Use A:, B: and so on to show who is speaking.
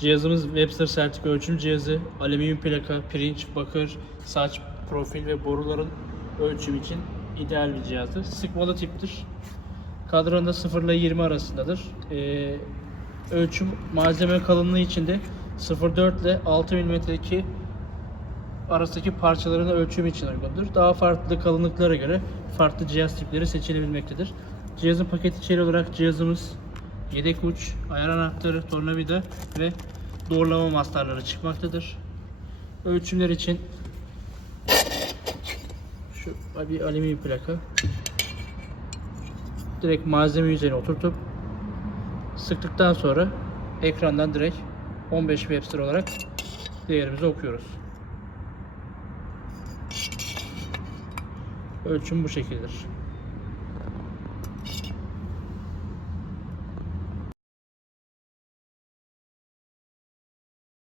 A: Cihazımız Webster sertifika ölçüm cihazı, alüminyum plaka, pirinç, bakır, saç, profil ve boruların ölçüm için ideal bir cihazdır. Sıkmalı tiptir. Kadranda 0 ile 20 arasındadır. Ee, ölçüm malzeme kalınlığı içinde 0.4 ile 6 mm'deki arasındaki parçaların ölçüm için uygundur. Daha farklı kalınlıklara göre farklı cihaz tipleri seçilebilmektedir. Cihazın paket içeriği olarak cihazımız yedek uç, ayar anahtarı, tornavida ve doğrulama mastarları çıkmaktadır. Ölçümler için şu bir alüminyum plaka direkt malzeme yüzeyine oturtup sıktıktan sonra ekrandan direkt 15 Webster olarak değerimizi okuyoruz. Ölçüm bu şekildedir.